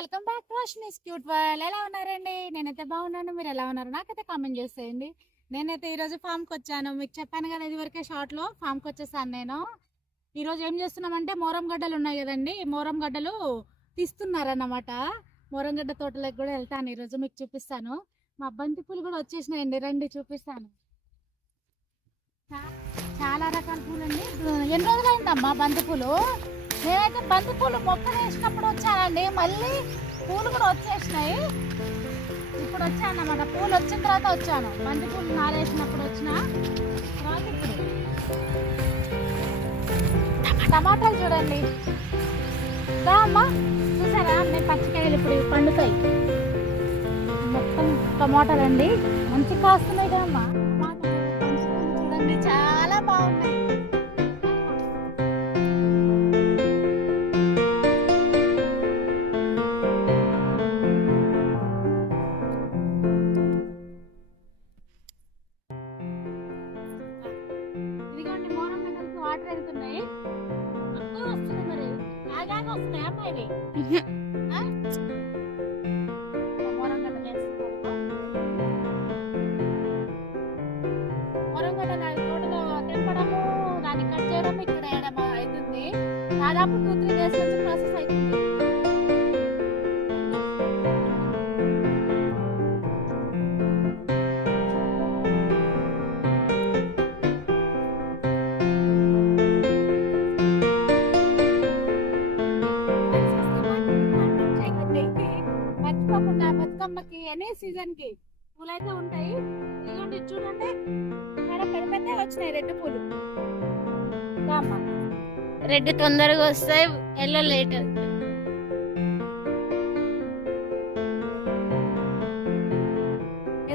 Welcome back to Ashwini's cute world. ఎలా ఉన్నారండి? నేనైతే బాగున్నాను. మీరు ఎలా ఉన్నారు నాకైతే కామెంట్ చేసేయండి. నేనైతే ఈరోజు ఫామ్కి వచ్చాను. మీకు చెప్పాను కదా ఇదివరకే షార్ట్లో ఫామ్కి వచ్చేసాను నేను. ఈరోజు ఏం చేస్తున్నామంటే మోరం గడ్డలు ఉన్నాయి కదండి, మోరం గడ్డలు తీస్తున్నారన్నమాట. మోరం గడ్డ తోటలకు కూడా వెళ్తాను ఈరోజు, మీకు చూపిస్తాను. మా బంతి పూలు కూడా వచ్చేసినాయండి, రండి చూపిస్తాను. చాలా రకాల పూలు అండి. ఎన్ని రోజులైందమ్మా బంతి పూలు? నేనైతే బంతి పూలు మొక్కలు వేసినప్పుడు వచ్చానండి, మళ్ళీ పూలు కూడా వచ్చేసినాయి. ఇప్పుడు వచ్చాను అన్నమాట, పూలు వచ్చిన తర్వాత వచ్చాను. బంతి పూలు నారేసినప్పుడు వచ్చిన తర్వాత ఇప్పుడు. టమాటాలు చూడండి అమ్మా, చూసారా? నేను పచ్చికాయలు ఇప్పుడు పండుతాయి. మొత్తం టమాటాలు అండి, మంచి కాస్తున్నాయి కదా అమ్మా. చూడండి చాలా బాగున్నాయి. వాటర్ వెళ్తున్నాయి, వస్తుంది మరి ఆగాక వస్తున్నాయి అమ్మా ఇవి. మొరంగడ్డ తోటలో తెంపడము, దాన్ని కట్ చేయడం, ఇక్కడ వేయడం అవుతుంది. దాదాపు 2-3 days నుంచి ప్రాసెస్ అవుతుంది. బతుకమ్మకి అనే సీజన్ కి పూలు అయితే ఉంటాయి. ఇదిగోండి చూడండి, ఇక్కడ పెద్ద వచ్చినాయి రెడ్ పూలు. రెడ్ తొందరగా వస్తాయి, ఎల్లో లేట్.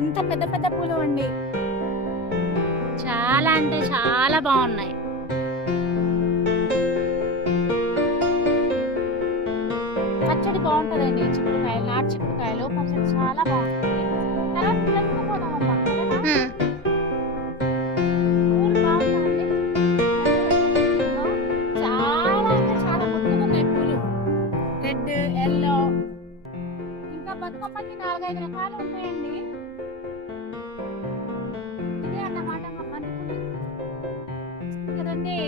ఎంత పెద్ద పెద్ద పూలు అండి, చాలా అంటే చాలా బాగున్నాయి. పచ్చడి బాగుంటదండి, చిక్కుడుకాయలు, నాటు చిక్కుడుకాయలు పచ్చడి చాలా బాగుంటుంది. పూలు బాగుంటాయండి, చాలా అంటే చాలా ముద్దుగా ఉన్నాయి పూలు. రెడ్, ఎల్లో, ఇంకా బతుకమ్మకి 4-5 రకాలు ఉన్నాయండి. ఇదే అన్నమాట మా బంతి పూలు కదండి.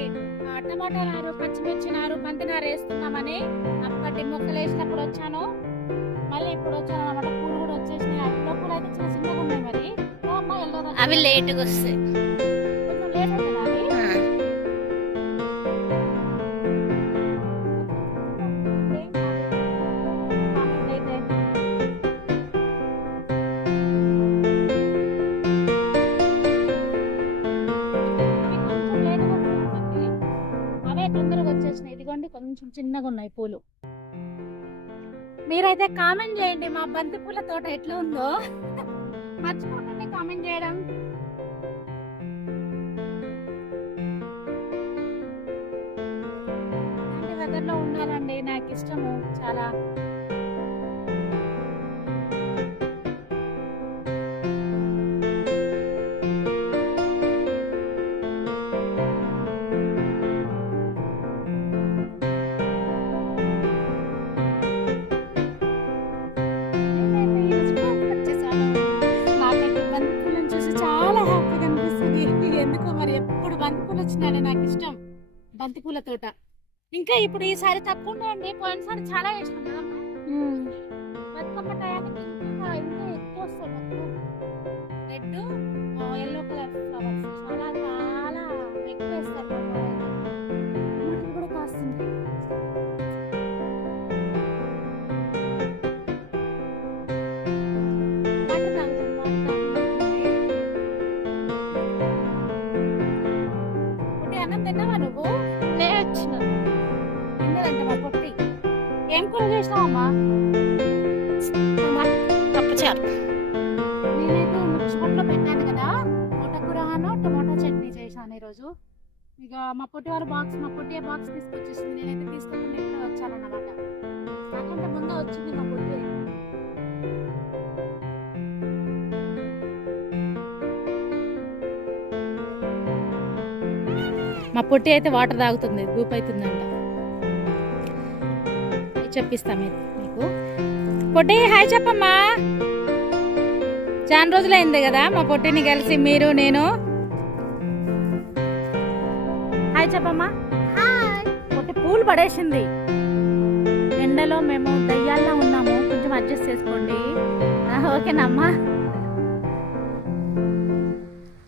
టమాటా నారు, పచ్చిమిర్చి నారు, బంతి నారు వేస్తున్నామని అప్పటి మొక్కలు వేసినప్పుడు వచ్చాను, మళ్ళీ ఇప్పుడు వచ్చాను అన్నమాట. పూలు కూడా వచ్చేసినాయి. అట్లా పూలు అయితే చిన్న చిన్నగా ఉన్నాయి. మరి అవి లేట్గా వస్తాయి, కొంచెం లేట్ అవుతుంది అది. తొందరగా వచ్చేసినాయి. ఇదిగోండి కొంచెం చిన్నగా ఉన్నాయి పూలు. మీరైతే కామెంట్ చేయండి మా బంతి పూల తోట ఎట్లా ఉందో, మర్చిపోకండి కామెంట్ చేయడం. ఇలాంటి వెదర్ లో ఉండాలండి నాకు ఇష్టము చాలా. వచ్చినాడు, నాకు ఇష్టం బంతిపూల తోట. ఇంకా ఇప్పుడు ఈసారి తక్కువ ఉన్నాయండి, పోయినసారి చాలా వేసినాం కదమ్మా. బతుకమ్మ టయానికి ఇంకా ఎక్కువ వస్తాయి. రెడ్, ఎల్లో కలర్ ఫ్లవర్స్ చాలా చాలా ఎక్కువ వేస్తారు. టమాటాలు కూడా కాస్తుంది. అన్నం తిన్నావా నువ్వు? తిన్నదంట మా పొట్టి. ఏం కూర చేసినావమ్మా? పప్పుచారు. నేనైతే షాప్లో పెట్టాను కదా, తోటకూరను టమాటా చట్నీ చేశాను ఈరోజు. ఇక మా పొట్టి వాళ్ళ బాక్స్, మా పొట్టి బాక్స్ తీసుకొచ్చేసింది. నేనైతే తీసుకొచ్చి ఇప్పుడే వచ్చానన్నమాట. నాకంటే ముందే వచ్చింది మా పొట్టి. మా పొట్టి అయితే వాటర్ తాగుతుంది, ధూప్ అవుతుందంట. చెప్పిస్తా మీకు. మీకు. పొట్టి హాయ్ చెప్పమ్మా. చాలా రోజులైంది కదా మా పొట్టిని కలిసి మీరు నేను. హాయ్ చెప్పమ్మా. పొట్టి పూలు పడేసింది. ఎండలో మేము దయ్యాల్లో ఉన్నాము, కొంచెం అడ్జస్ట్ చేసుకోండి. ఓకేనమ్మా.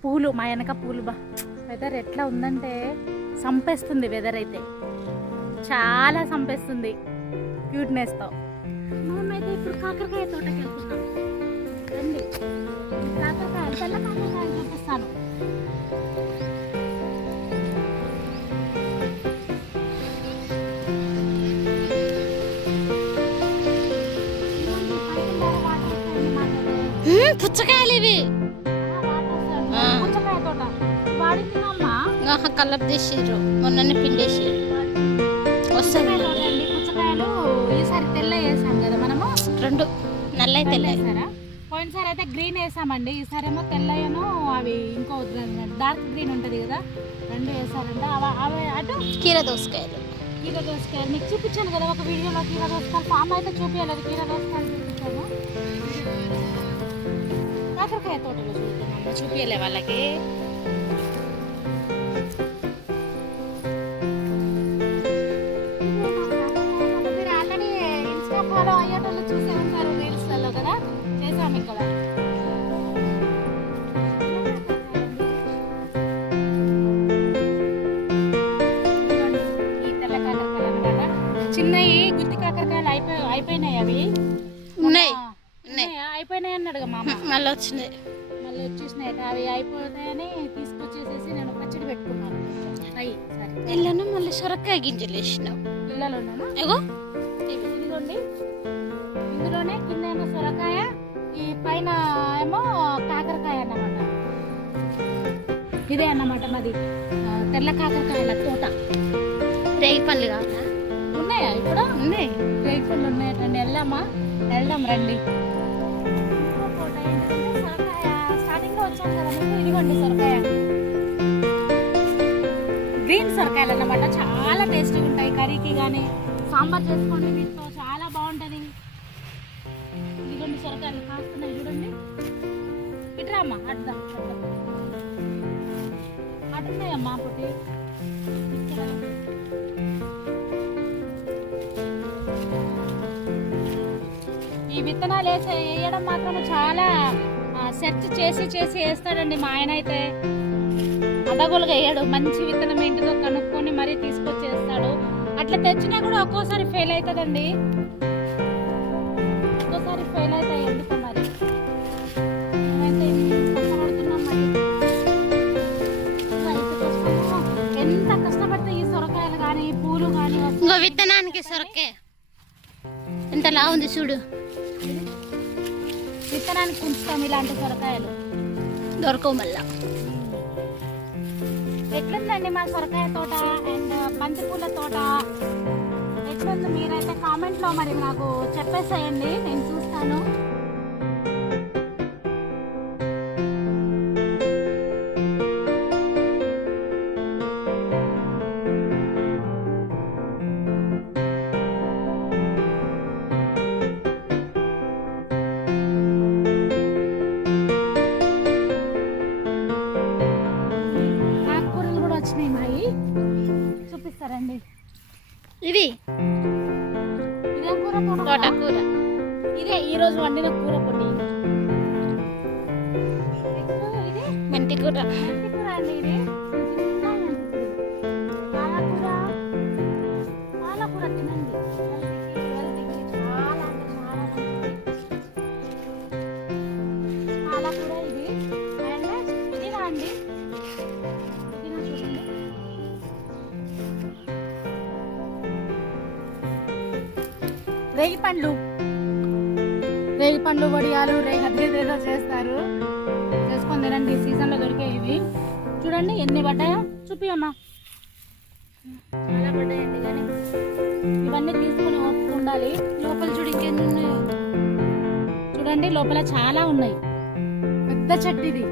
పూలు మా వెనక పూలు వెదర్ ఎట్లా ఉందంటే సంపేస్తుంది. వెదర్ అయితే చాలా సంపేస్తుంది క్యూట్నెస్తో. మనమైతే ఇప్పుడు కాకరకాయ తోటకి వెళ్తున్నాం. రండి, కాకరకాయలు తెల్ల కాకరకాయలు చూపిస్తాను. పుచ్చకాయలు ఇవి పుచ్చకాయ తోట వాడిందమ్మా. కల్లపు తీసిర్రు, మొన్ననే పిండేసిర్రు. వస్తాయి పుచ్చకాయలు ఈసారి తెల్ల వేసాం కదా మనము. రెండు నల్ల తెల్ల వేసారా? పోయినసారి అయితే గ్రీన్ వేసామండి, ఈసారి ఏమో తెల్లయను అవి ఇంకో డార్క్ గ్రీన్ ఉంటది కదా, రెండు వేసారంట. అవి అటు కీర దోసకాయలు. కీర దోసకాయలు మీకు చూపించాను కదా ఒక వీడియోలో. కీర దోసకాయలు ఫామ్ అయితే చూపించలేదు, కీర దోసకాయలు చూపించాను. కాకరకాయ తోటలో చూస్తున్నాము, చూపించలే వాళ్ళకి. మీరు ఆల్రెడీ ఇన్స్టా ఫాలో అయ్యేటోళ్ళు చూసే ఉంటారు రీల్స్లలో కదా, చేసాము ఇక్కడ. ఈ తెల్ల కాకరకాయలు అనమాట. చిన్నవి గుత్తి కాకరకాయలు అయిపోయినాయి. అవి ఉన్నాయి అయిపోయినాయి అన్నాడుగా మామ. మళ్ళీ వచ్చినాయి, మళ్ళీ వచ్చేసినాయి. అవి అయిపోతాయని తీసుకొచ్చేసేసి నేను పచ్చడి పెట్టుకున్నాను. ఇళ్ళను మళ్ళీ సొరకాయ గింజలు వేసినాం. పిల్లలున్నాను ఎగో ఇదిగోండి, ఇందులోనే కింద ఏమో సొరకాయ, ఈ పైన ఏమో కాకరకాయ అన్నమాట. ఇదే అన్నమాట మాది తెల్ల కాకరకాయల తోట. రేగి పళ్ళు కావాలా? ఉన్నాయా ఇప్పుడు? ఉన్నాయి, రేగి పళ్ళు ఉన్నాయటండి. వెళ్దాం రండి. స్టార్టింగ్ లో వచ్చాను కదా మీకు. ఇదిగోండి సొరకాయ, గ్రీన్ సొరకాయలు అన్నమాట. చాలా టేస్టీగా ఉంటాయి. కర్రీకి కానీ సాంబార్ చేసుకోండి, వీటితో చాలా బాగుంటుంది. ఇదిగోండి సొరకాయలు కాస్తున్నాయి చూడండి. ఇట్రామ్మా, అటున్నాయమ్మా పుట్టి. ఈ విత్తనాలు వేయడం మాత్రం చాలా సెర్చ్ చేసి వేస్తాడండి మా ఆయన. అయితే అడగోలుగా వేయడు, మంచి విత్తనం ఏంటిదో కనుక్కొని మరీ తీసుకొచ్చేస్తాడు. అట్లా తెచ్చినా కూడా ఒక్కోసారి ఫెయిల్ అవుతుందండి, ఒక్కోసారి ఫెయిల్ అవుతాయి. ఎందుకో మరి మేమైతే కష్టపడుతున్నాం. మరి ఎంత కష్టపడితే ఈ సొరకాయలు కానీ పూలు కానీ ఇంకో విత్తనానికి సొరకాయ ఎంత లా ఉంది చూడు. విత్తనానికి ఉంచుతాం ఇలాంటి సొరకాయలు, దొరకవు మళ్ళా. ఎట్లుందండి మా సొరకాయ తోట అండ్ బంతిపూల తోట ఎట్లుంది? మీరైతే కామెంట్లో మరి నాకు చెప్పేసేయండి, నేను చూస్తాను. చూపిస్తారండి. ఇది ఇదే కూర, తోటకూర. ఇదే ఈ రోజు వండిన కూర పొడి. ఇది మెంతి కూర. మెంతి కూర అండి. ఇది పాలకూర. పాలకూర తినండి, చాలా అంటే చాలా మంచిది పాలకూర. ఇది అండ్ ఇదినా అండి, రేగి పండ్లు వడియాలు అదేదో చేస్తారు, చేసుకొని తినండి. సీజన్లో దొరికే ఇవి. చూడండి ఎన్ని పడ్డాయో, చూపియమ్మా. చాలా పడ్డాయండి, కానీ ఇవన్నీ తీసుకుని ఓపిక ఉండాలి. లోపల చూడు ఇంకెన్ని ఉన్నాయో చూడండి, లోపల చాలా ఉన్నాయి. పెద్ద చెట్టు ఇది.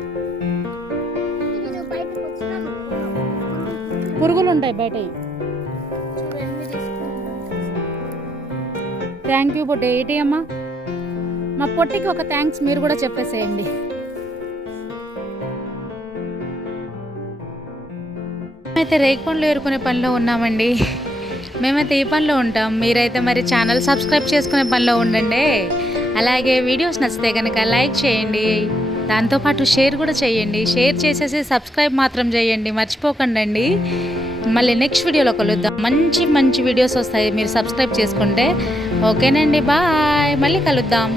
పురుగులు ఉంటాయి బయట. థ్యాంక్ యూ పొట్టి. ఏంటి అమ్మా, మా పొట్టికి ఒక థ్యాంక్స్ మీరు కూడా చెప్పేసేయండి. మేమైతే రేగి పండ్లు ఏరుకునే పనిలో ఉన్నామండి. మేమైతే ఈ పనిలో ఉంటాం, మీరైతే మరి ఛానల్ సబ్స్క్రైబ్ చేసుకునే పనిలో ఉండండి. అలాగే వీడియోస్ నచ్చితే కనుక లైక్ చేయండి, దాంతోపాటు షేర్ కూడా చేయండి. షేర్ చేసేసి సబ్స్క్రైబ్ మాత్రం చేయండి, మర్చిపోకండి. మళ్ళీ నెక్స్ట్ వీడియోలో కలుద్దాం. మంచి మంచి వీడియోస్ వస్తాయి మీరు సబ్స్క్రైబ్ చేసుకుంటే. ఓకేనండి, బాయ్, మళ్ళీ కలుద్దాం.